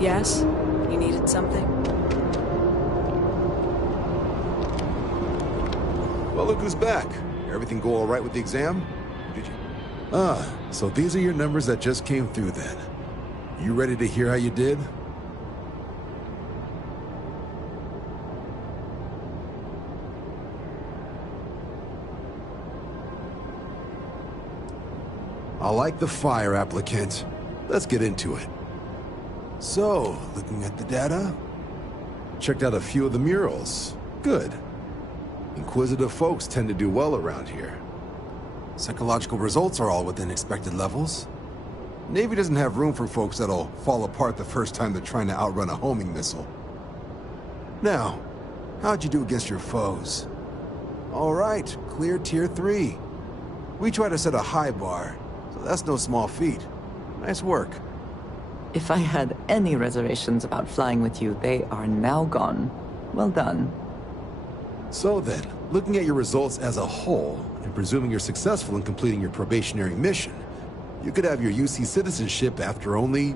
Yes? You needed something? Well, look who's back. Everything go all right with the exam? Did you? Ah, so these are your numbers that just came through then. You ready to hear how you did? I like the fire, applicant. Let's get into it. So, looking at the data, checked out a few of the murals. Good. Inquisitive folks tend to do well around here. Psychological results are all within expected levels. Navy doesn't have room for folks that'll fall apart the first time they're trying to outrun a homing missile. Now, how'd you do against your foes? All right, clear Tier 3. We try to set a high bar, so that's no small feat. Nice work. If I had any reservations about flying with you, they are now gone. Well done. So then, looking at your results as a whole, and presuming you're successful in completing your probationary mission, you could have your UC citizenship after only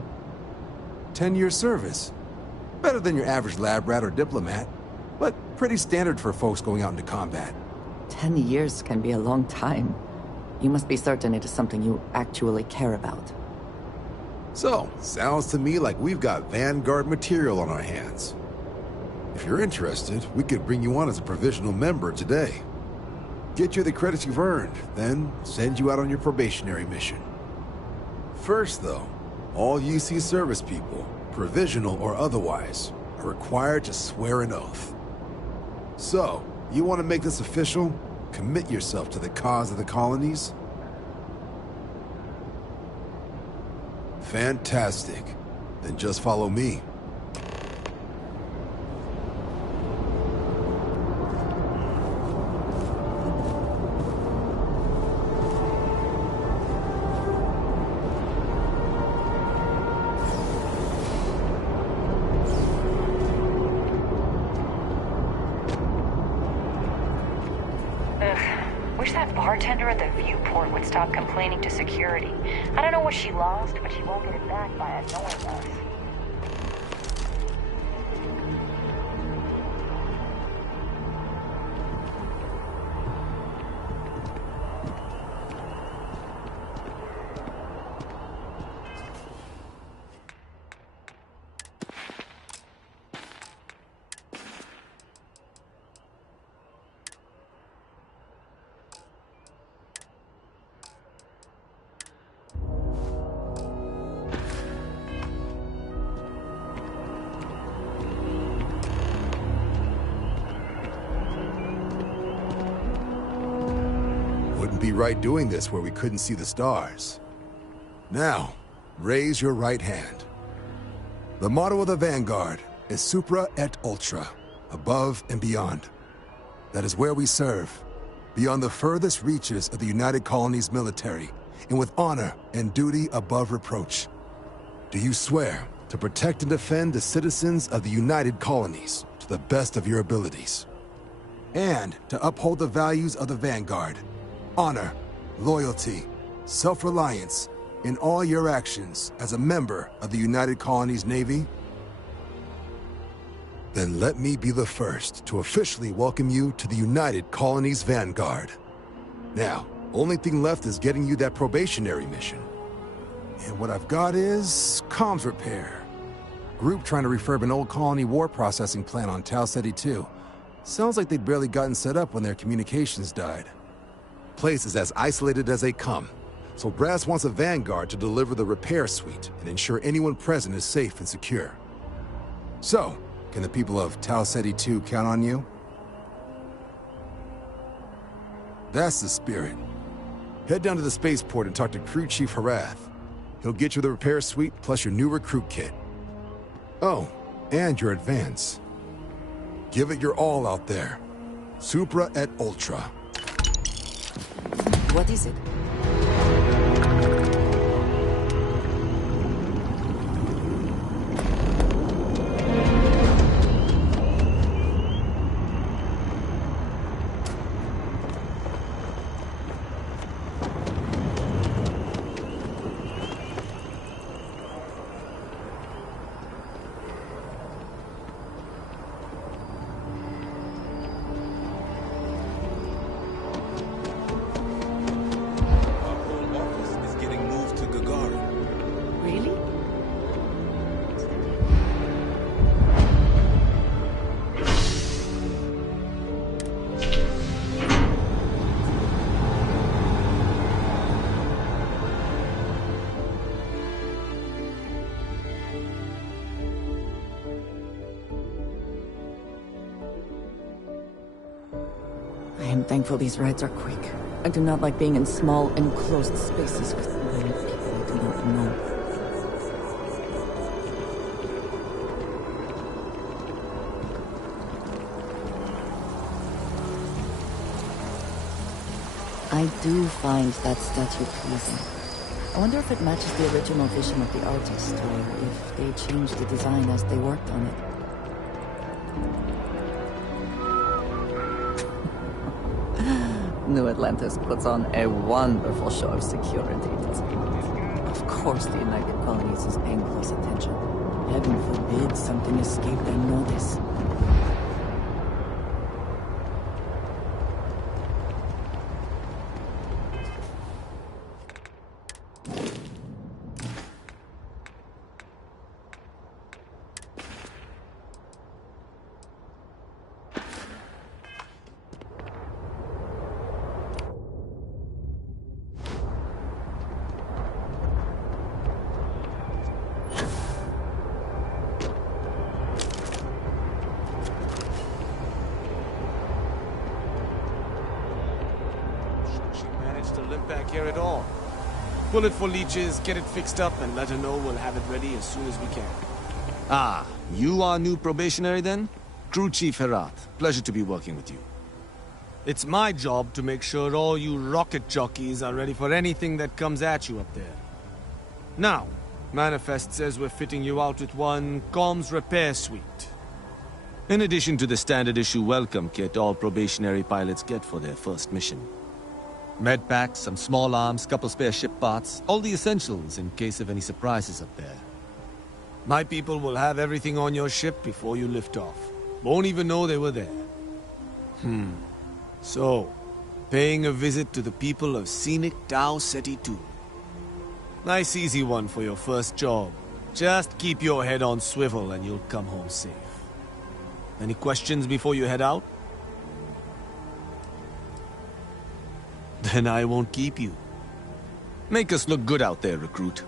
10 years service. Better than your average lab rat or diplomat, but pretty standard for folks going out into combat. 10 years can be a long time. You must be certain it is something you actually care about. So, sounds to me like we've got Vanguard material on our hands. If you're interested, we could bring you on as a provisional member today. Get you the credits you've earned, then send you out on your probationary mission. First, though, all UC service people, provisional or otherwise, are required to swear an oath. So, you want to make this official? Commit yourself to the cause of the colonies? Fantastic. Then just follow me. Wish that bartender at the viewport would stop complaining to security. I don't know what she lost, but she won't get it back by annoying us. Wouldn't be right doing this where we couldn't see the stars. Now, raise your right hand. The motto of the Vanguard is Supra et Ultra, above and beyond. That is where we serve, beyond the furthest reaches of the United Colonies military, and with honor and duty above reproach. Do you swear to protect and defend the citizens of the United Colonies to the best of your abilities? And to uphold the values of the Vanguard, honor, loyalty, self-reliance in all your actions as a member of the United Colonies Navy? Then let me be the first to officially welcome you to the United Colonies Vanguard. Now, only thing left is getting you that probationary mission. And what I've got is comms repair. Group trying to refurb an old colony war processing plant on Tau Ceti 2. Sounds like they'd barely gotten set up when their communications died. Place is as isolated as they come, so Brass wants a Vanguard to deliver the repair suite and ensure anyone present is safe and secure. So, can the people of Tau Ceti 2 count on you? That's the spirit. Head down to the spaceport and talk to Crew Chief Harath. He'll get you the repair suite plus your new recruit kit. Oh, and your advance. Give it your all out there. Supra et Ultra. What is it? I'm thankful these rides are quick. I do not like being in small, enclosed spaces with many people I do not know. I do find that statue pleasing. I wonder if it matches the original vision of the artist, or if they changed the design as they worked on it. New Atlantis puts on a wonderful show of security, doesn't it? Of course the United Colonies is paying close attention. Heaven forbid something escaped their notice. Back here at all. Pull it for leeches, get it fixed up, and let her know we'll have it ready as soon as we can. Ah, you are new probationary then? Crew Chief Herat. Pleasure to be working with you. It's my job to make sure all you rocket jockeys are ready for anything that comes at you up there. Now, Manifest says we're fitting you out with one comms repair suite. In addition to the standard issue welcome kit all probationary pilots get for their first mission. Med packs, some small arms, couple spare ship parts, all the essentials in case of any surprises up there. My people will have everything on your ship before you lift off. Won't even know they were there. So, paying a visit to the people of scenic Tau Ceti 2. Nice easy one for your first job. Just keep your head on swivel and you'll come home safe. Any questions before you head out? Then I won't keep you. Make us look good out there, recruit.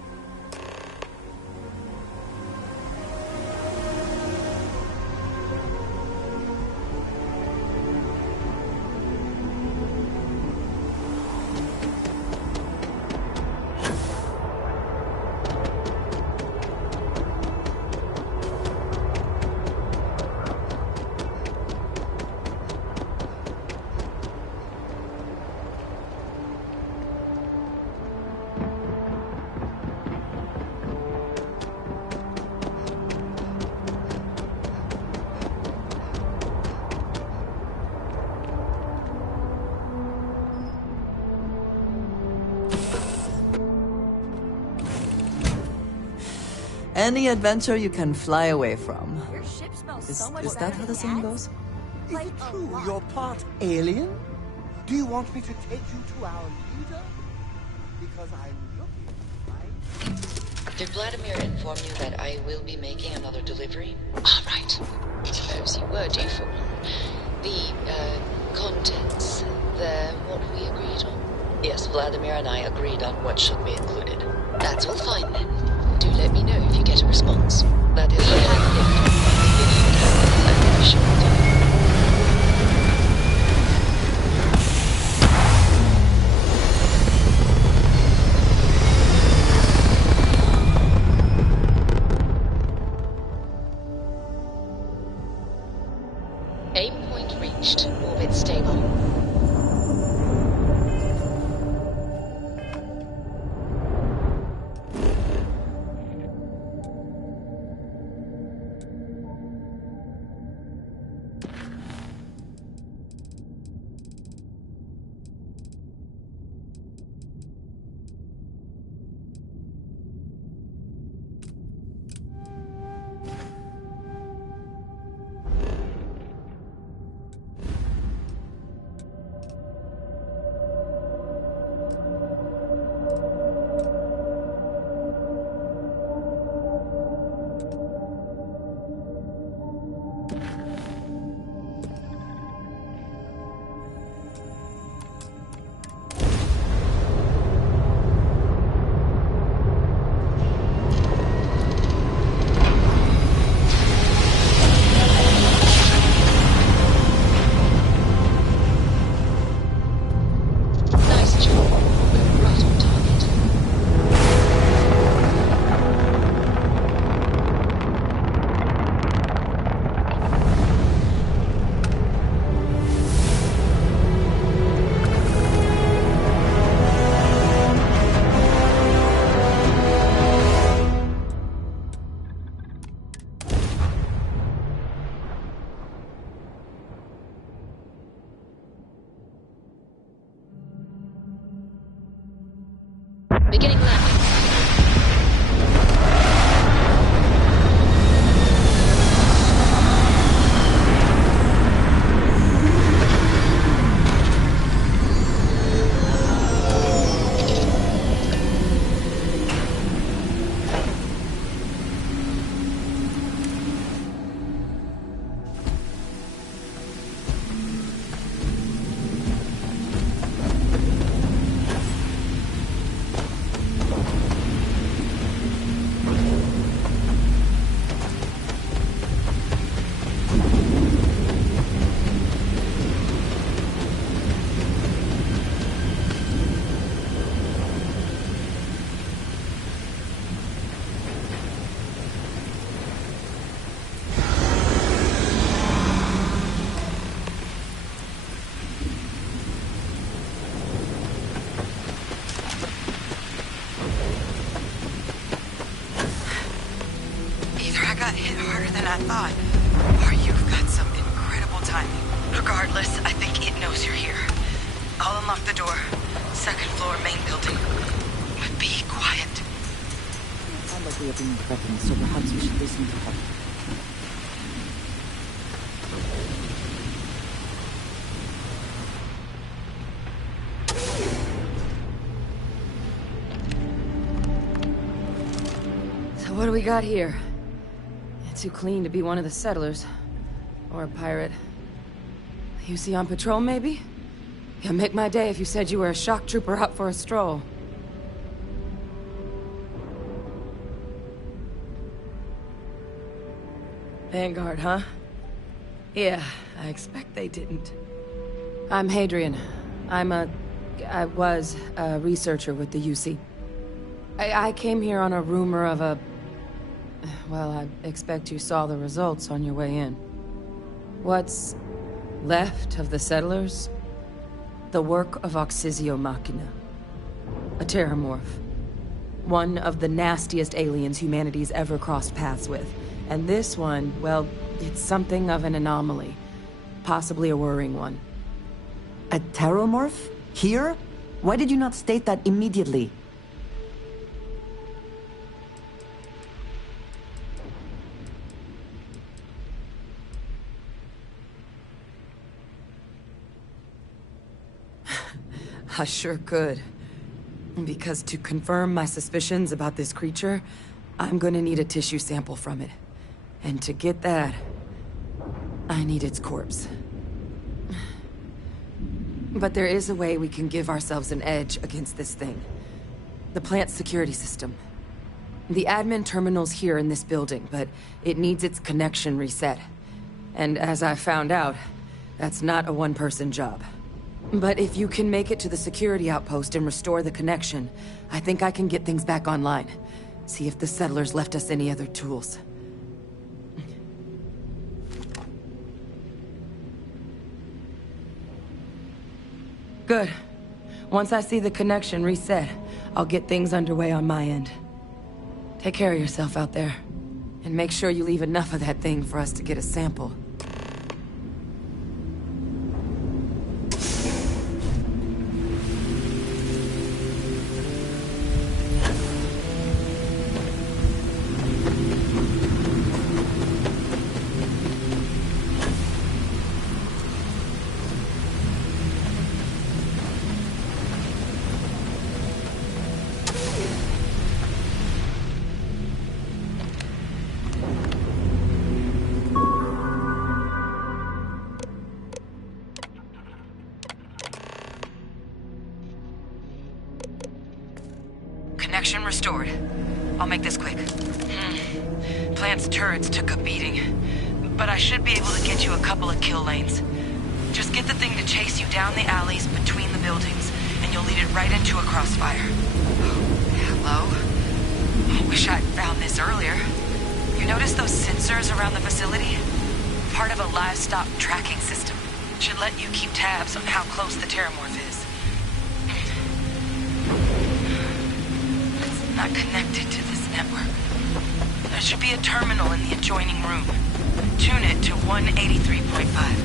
Any adventure you can fly away from. Your ship smells Is, so much is that better how the than saying Dad's. goes? Is it true you're part alien? Do you want me to take you to our leader? Because I'm looking, right? Did Vladimir inform you that I will be making another delivery? All right. Suppose you were due for one. The, contents, what we agreed on? Yes, Vladimir and I agreed on what should be included. That's all fine then. Do let me know if you get a response. That is the hand I'm sure. Aim point reached. Orbit stable. than I thought. Or you've got some incredible timing. Regardless, I think it knows you're here. I'll unlock the door. Second floor, main building. But be quiet. It sounds like we are being threatened, so perhaps we should listen to her. So what do we got here? Too clean to be one of the settlers. Or a pirate. You see on patrol, maybe? Yeah, make my day if you said you were a shock trooper out for a stroll. Vanguard, huh? Yeah, I expect they didn't. I'm Hadrian. I was a researcher with the UC. I came here on a rumor of a... Well, I expect you saw the results on your way in. What's left of the settlers? The work of Oxysio Machina. A terramorph. One of the nastiest aliens humanity's ever crossed paths with. And this one, well, it's something of an anomaly. Possibly a worrying one. A terramorph? Here? Why did you not state that immediately? I sure could. Because to confirm my suspicions about this creature, I'm gonna need a tissue sample from it. And to get that, I need its corpse. But there is a way we can give ourselves an edge against this thing. The plant's security system. The admin terminal's here in this building, but it needs its connection reset. And as I found out, that's not a one-person job. But if you can make it to the security outpost and restore the connection, I think I can get things back online. See if the settlers left us any other tools. Good. Once I see the connection reset, I'll get things underway on my end. Take care of yourself out there. And make sure you leave enough of that thing for us to get a sample. Connection restored. I'll make this quick. Plant's turrets took a beating, but I should be able to get you a couple of kill lanes. Just get the thing to chase you down the alleys between the buildings, and you'll lead it right into a crossfire. Hello? I wish I'd found this earlier. You notice those sensors around the facility? Part of a livestock tracking system. Should let you keep tabs on how close the terramorph is. It's not connected to this network. There should be a terminal in the adjoining room. Tune it to 183.5.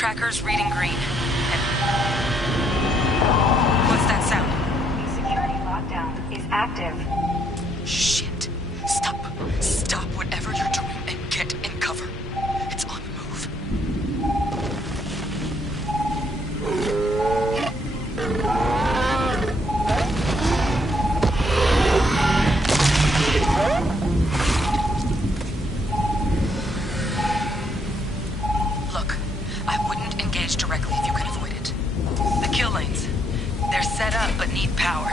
Tracker's reading green. What's that sound? The security lockdown is active. Shit. Stop. Stop whatever you're doing and get in cover. It's on the move. Look, I wouldn't engage directly if you can avoid it. The kill lanes. They're set up but need power.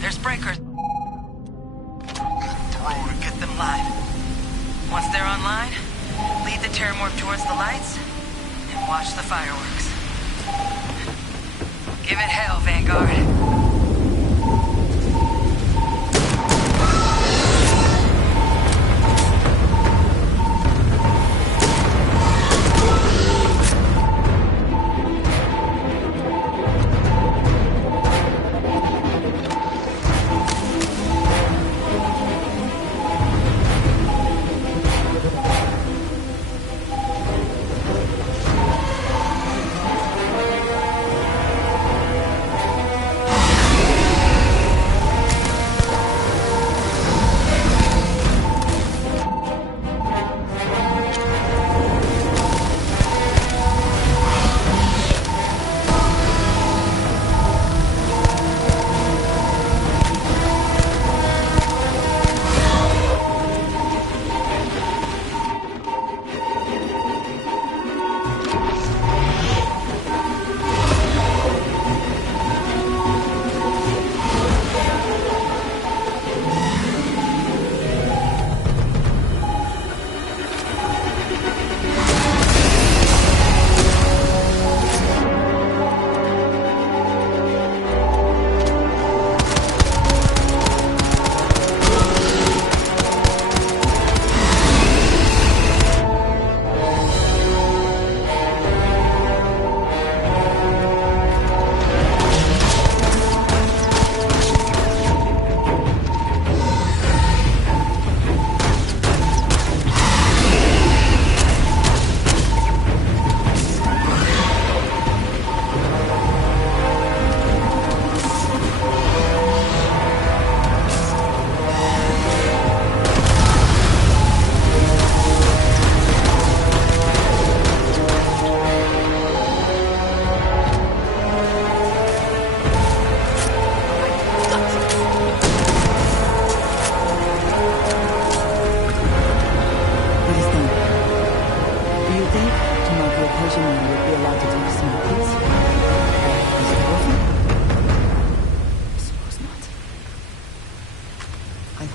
There's breakers. Get them live. Once they're online, lead the Terramorph towards the lights and watch the fireworks. Give it hell, Vanguard.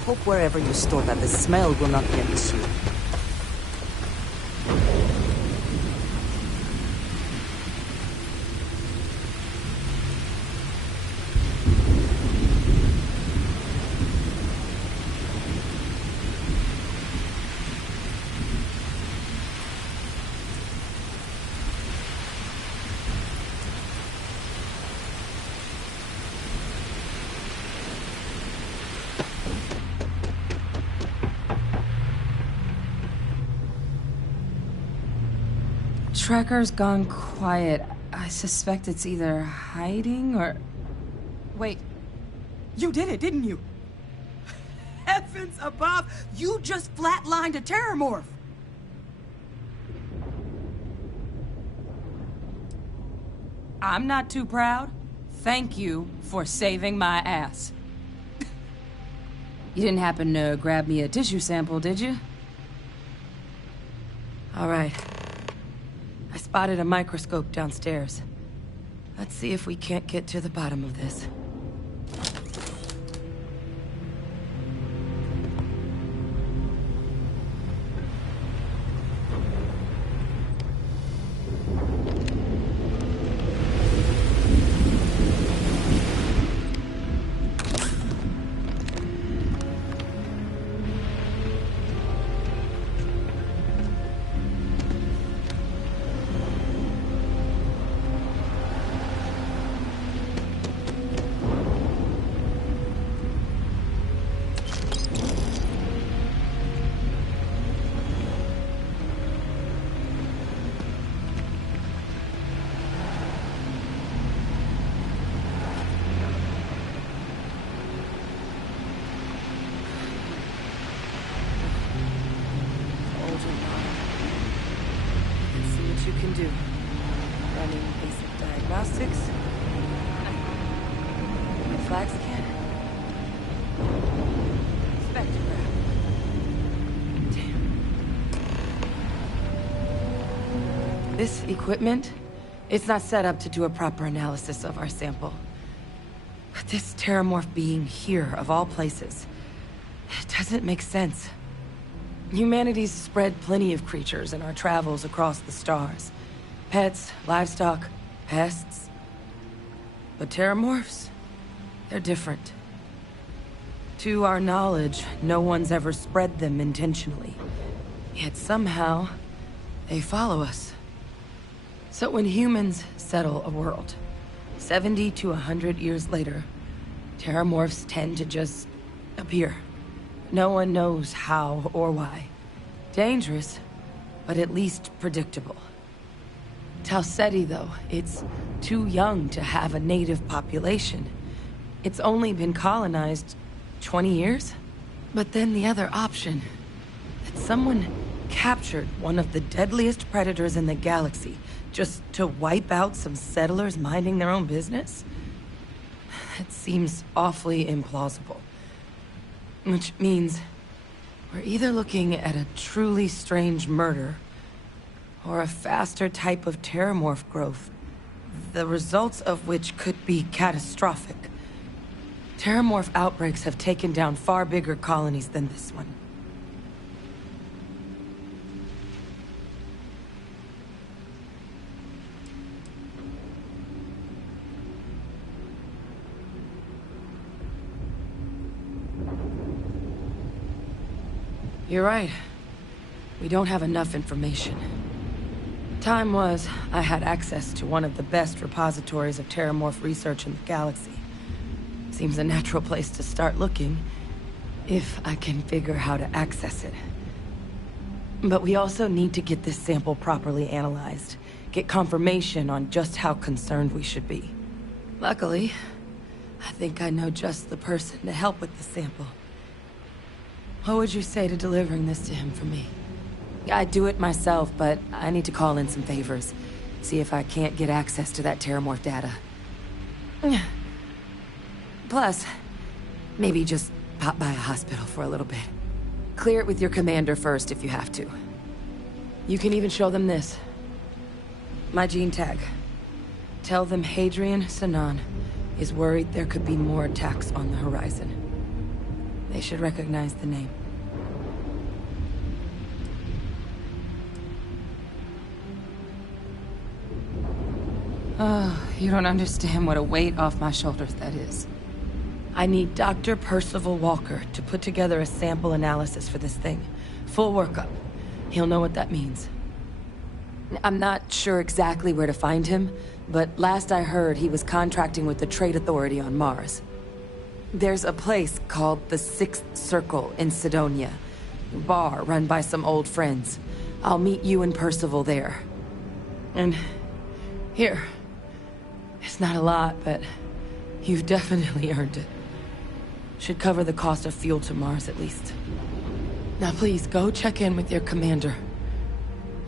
Hope wherever you store that, the smell will not be an issue. Tracker's gone quiet. I suspect it's either hiding or... Wait. You did it, didn't you? Heavens above! You just flatlined a Terramorph! I'm not too proud. Thank you for saving my ass. You didn't happen to grab me a tissue sample, did you? All right. I spotted a microscope downstairs. Let's see if we can't get to the bottom of this. you can do. Running basic diagnostics. A flag scan. Spectrograph. Damn. This equipment, it's not set up to do a proper analysis of our sample. But this terramorph being here, of all places, it doesn't make sense. Humanity's spread plenty of creatures in our travels across the stars. Pets, livestock, pests. But terramorphs? They're different. To our knowledge, no one's ever spread them intentionally. Yet somehow, they follow us. So when humans settle a world, 70 to 100 years later, terramorphs tend to just appear. No one knows how or why. Dangerous, but at least predictable. Tau Ceti, though, it's too young to have a native population. It's only been colonized 20 years? But then the other option, that someone captured one of the deadliest predators in the galaxy just to wipe out some settlers minding their own business? That seems awfully implausible. Which means we're either looking at a truly strange murder or a faster type of terramorph growth, the results of which could be catastrophic. Terramorph outbreaks have taken down far bigger colonies than this one. You're right. We don't have enough information. Time was, I had access to one of the best repositories of terramorph research in the galaxy. Seems a natural place to start looking, if I can figure how to access it. But we also need to get this sample properly analyzed, get confirmation on just how concerned we should be. Luckily, I think I know just the person to help with the sample. What would you say to delivering this to him for me? I'd do it myself, but I need to call in some favors. See if I can't get access to that terramorph data. Plus, maybe just pop by a hospital for a little bit. Clear it with your commander first if you have to. You can even show them this. My gene tag. Tell them Hadrian Sanan is worried there could be more attacks on the horizon. They should recognize the name. Oh, you don't understand what a weight off my shoulders that is. I need Dr. Percival Walker to put together a sample analysis for this thing. Full workup. He'll know what that means. I'm not sure exactly where to find him, but last I heard he was contracting with the Trade Authority on Mars. There's a place called the Sixth Circle in Sidonia. Bar run by some old friends. I'll meet you and Percival there. And here. It's not a lot, but you've definitely earned it. Should cover the cost of fuel to Mars at least. Now please, go check in with your commander.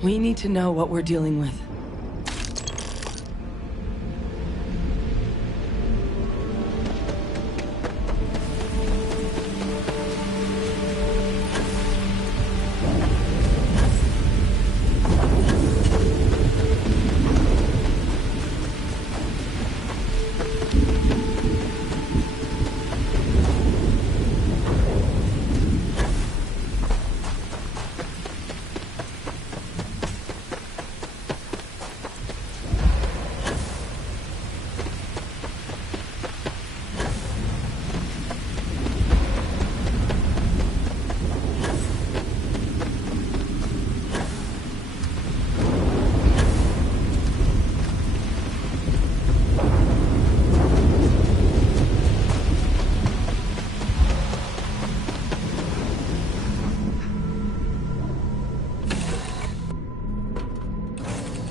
We need to know what we're dealing with.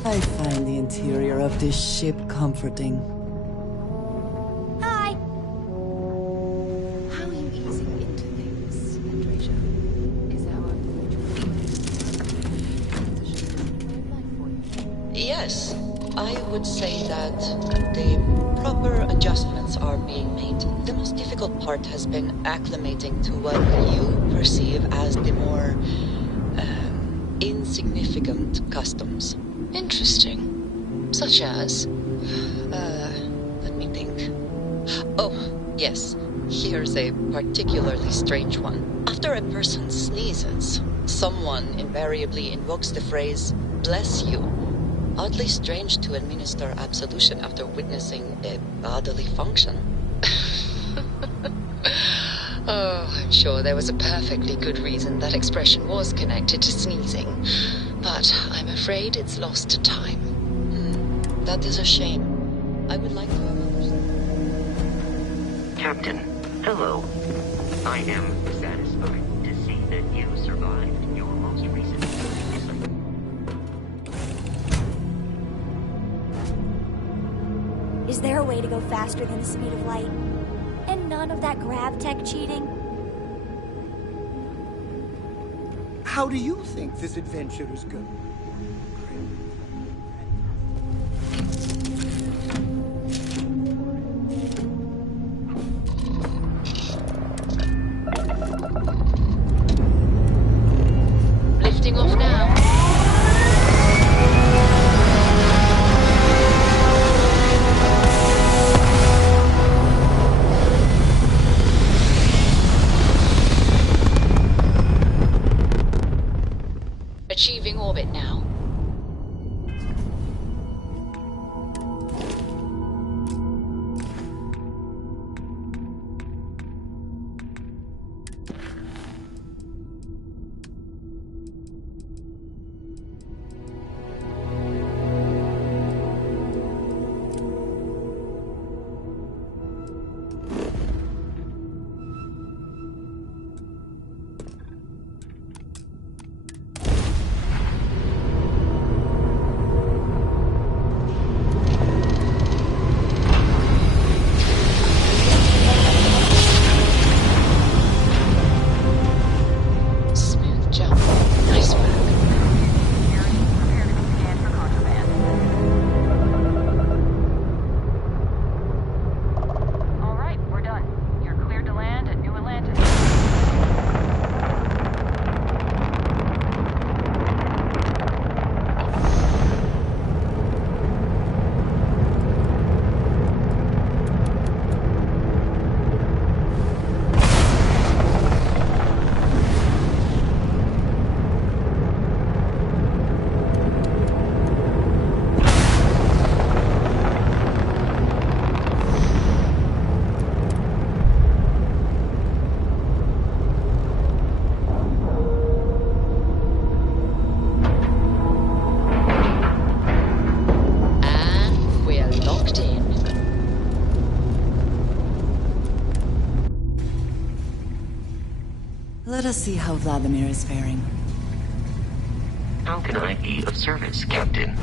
I find the interior of this ship comforting. Hi. How are you easing into things, Andreja? Is our Yes, I would say that the proper adjustments are being made. The most difficult part has been acclimating to what you perceive as the more insignificant customs. Interesting. Such as? Let me think. Oh, yes. Here's a particularly strange one. After a person sneezes, someone invariably invokes the phrase, "bless you." Oddly strange to administer absolution after witnessing a bodily function. Oh, I'm sure there was a perfectly good reason that expression was connected to sneezing, but I'm afraid it's lost to time. That is a shame. I would like to have understood. Captain, hello. I am satisfied to see that you survived your most recent mission. Is there a way to go faster than the speed of light? And none of that grav tech cheating? How do you think this adventure is going? Lifting off now. Achieving orbit now. Let us see how Vladimir is faring. How can I be of service, Captain?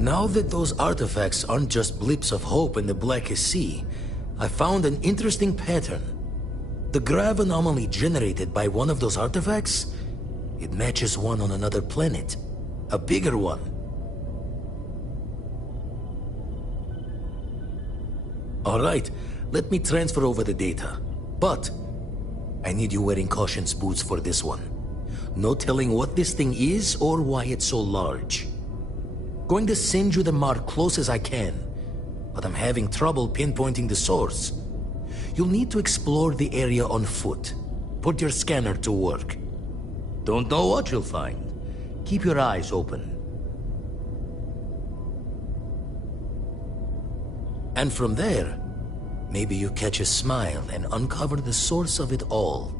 Now that those artifacts aren't just blips of hope in the Blackest Sea, I found an interesting pattern. The grav anomaly generated by one of those artifacts, it matches one on another planet. A bigger one. Alright, let me transfer over the data. But I need you wearing caution's boots for this one. No telling what this thing is or why it's so large. Going to send you the mark close as I can, but I'm having trouble pinpointing the source. You'll need to explore the area on foot. Put your scanner to work. Don't know what you'll find. Keep your eyes open. And from there, maybe you catch a smile and uncover the source of it all.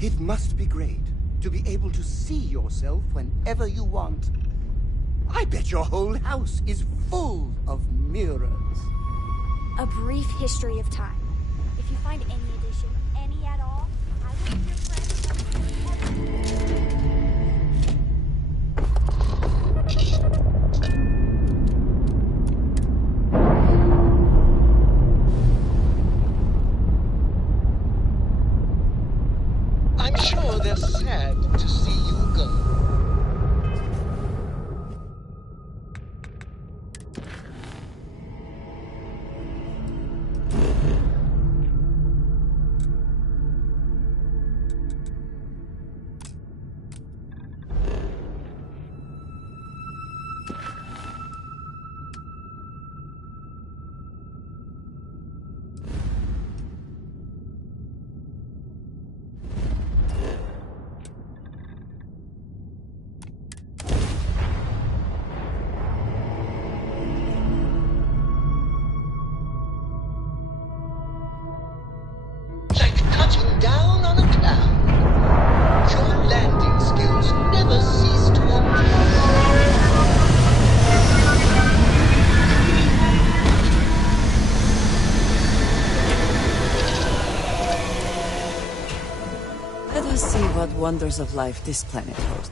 It must be great to be able to see yourself whenever you want. I bet your whole house is full of mirrors. A brief history of time. If you find any edition, any at all, I will be your friend. I'm sure they're sad to see you go. Down on a cloud. Your landing skills never cease to amaze. Let us see what wonders of life this planet holds.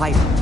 Quiet.